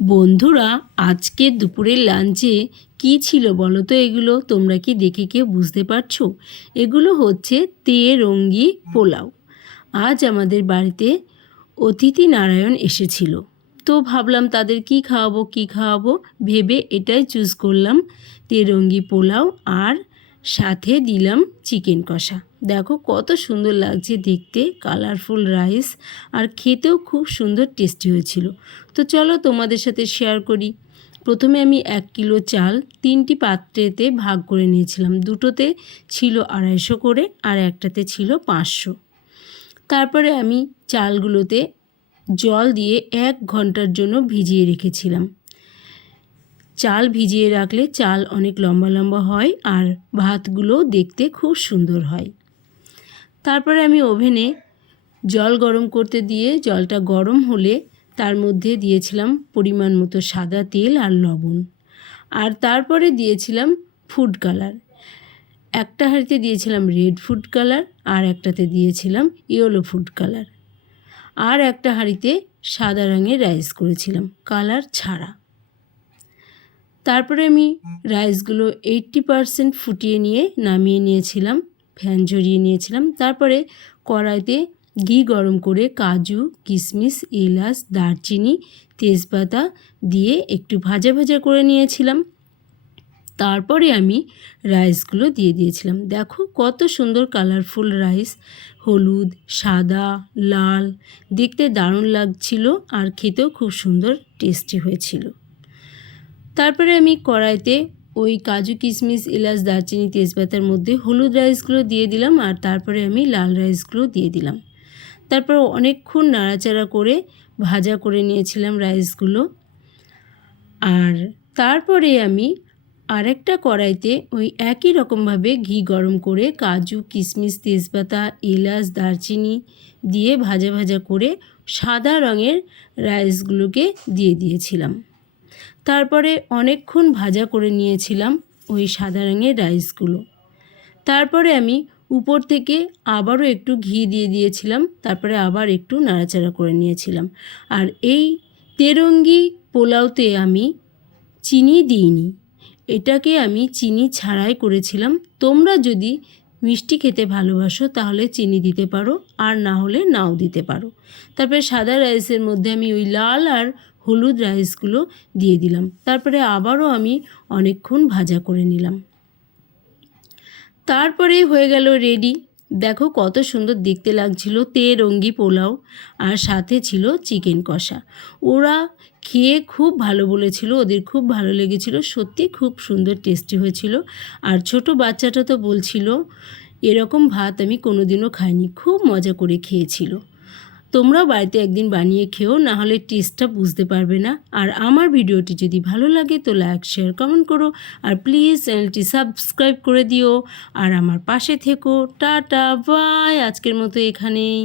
বন্ধুরা, আজকে দুপুরের লাঞ্চে কি ছিল বলো তো? এগুলো তোমরা কি দেখে কেউ বুঝতে পারছো? এগুলো হচ্ছে তেরঙ্গি পোলাও। আজ আমাদের বাড়িতে অতিথি নারায়ণ এসেছিল, তো ভাবলাম তাদের কি খাওয়াবো ভেবে এটাই চুজ করলাম, তেরঙ্গি পোলাও। আর সাথে দিলাম চিকেন কষা। দেখো কত সুন্দর লাগছে দেখতে, কালারফুল রাইস, আর খেতেও খুব সুন্দর টেস্টি হয়েছিল। তো চলো তোমাদের সাথে শেয়ার করি। প্রথমে আমি 1 কিলো চাল 3টি পাত্রেতে ভাগ করে নিয়েছিলাম। দুটোতে ছিল 250 করে আর একটাতে ছিল 500। তারপরে আমি চালগুলোতে জল দিয়ে 1 ঘন্টার জন্য ভিজিয়ে রেখেছিলাম। চাল ভিজিয়ে রাখলে চাল অনেক লম্বা লম্বা হয় আর ভাতগুলো দেখতে খুব সুন্দর হয়। তারপরে আমি ওভেনে জল গরম করতে দিয়ে জলটা গরম হলে তার মধ্যে দিয়েছিলাম পরিমাণ মতো সাদা তেল আর লবণ, আর তারপরে দিয়েছিলাম ফুড কালার। একটা হাঁড়িতে দিয়েছিলাম রেড ফুড কালার আর একটাতে দিয়েছিলাম ইয়েলো ফুড কালার, আর একটা হাঁড়িতে সাদা রঙের রাইস করেছিলাম কালার ছাড়া। তারপরে আমি রাইসগুলো 80% ফুটিয়ে নিয়ে নামিয়ে নিয়েছিলাম, ফ্যান ঝরিয়ে নিয়েছিলাম। তারপরে কড়াইতে ঘি গরম করে কাজু, কিশমিশ, এলাচ, দারচিনি, তেজপাতা দিয়ে একটু ভাজা ভাজা করে নিয়েছিলাম। তারপরে আমি রাইসগুলো দিয়ে দিয়েছিলাম। দেখো কত সুন্দর কালারফুল রাইস, হলুদ, সাদা, লাল, দেখতে দারুণ লাগছিল আর খেতেও খুব সুন্দর টেস্টি হয়েছিল। তারপরে আমি কড়াইতে ওই কাজু, কিশমিশ, এলাচ, দারচিনি, তেজপাতার মধ্যে হলুদ রাইসগুলো দিয়ে দিলাম, আর তারপরে আমি লাল রাইসগুলো দিয়ে দিলাম। তারপর অনেকক্ষণ নাড়াচাড়া করে ভাজা করে নিয়েছিলাম রাইসগুলো। আর তারপরে আমি আরেকটা কড়াইতে ওই একই রকমভাবে ঘি গরম করে কাজু, কিশমিশ, তেজপাতা, এলাচ, দারচিনি দিয়ে ভাজা ভাজা করে সাদা রঙের রাইসগুলোকে দিয়ে দিয়েছিলাম। তারপরে অনেকক্ষণ ভাজা করে নিয়েছিলাম ওই সাদা রঙের রাইসগুলো। তারপরে আমি উপর থেকে আবারও একটু ঘি দিয়ে দিয়েছিলাম, তারপরে আবার একটু নাড়াচাড়া করে নিয়েছিলাম। আর এই তেরঙ্গি পোলাওতে আমি চিনি দিইনি, এটাকে আমি চিনি ছাড়াই করেছিলাম। তোমরা যদি মিষ্টি খেতে ভালোবাসো তাহলে চিনি দিতে পারো, আর না হলে নাও দিতে পারো। তারপরে সাদা রাইসের মধ্যে আমি ওই লাল আর হলুদ রাইসগুলো দিয়ে দিলাম। তারপরে আবারও আমি অনেকক্ষণ ভাজা করে নিলাম। তারপরেই হয়ে গেল রেডি। দেখো কত সুন্দর দেখতে লাগছিল তেরঙ্গি পোলাও, আর সাথে ছিল চিকেন কষা। ওরা খেয়ে খুব ভালো বলেছিল, ওদের খুব ভালো লেগেছিল, সত্যি খুব সুন্দর টেস্টি হয়েছিল। আর ছোট বাচ্চাটা তো বলছিল এরকম ভাত আমি কোনোদিনও খাইনি, খুব মজা করে খেয়েছিল। তোমরাও বাড়িতে একদিন বানিয়ে খেও, না হলে টেস্টটা বুঝতে পারবে না। আর আমার ভিডিওটি যদি ভালো লাগে তো লাইক, শেয়ার, কমেন্ট করো, আর প্লিজ চ্যানেলটি সাবস্ক্রাইব করে দিও, আর আমার পাশে থেকো। টাটা, বাই, আজকের মতো এখানেই।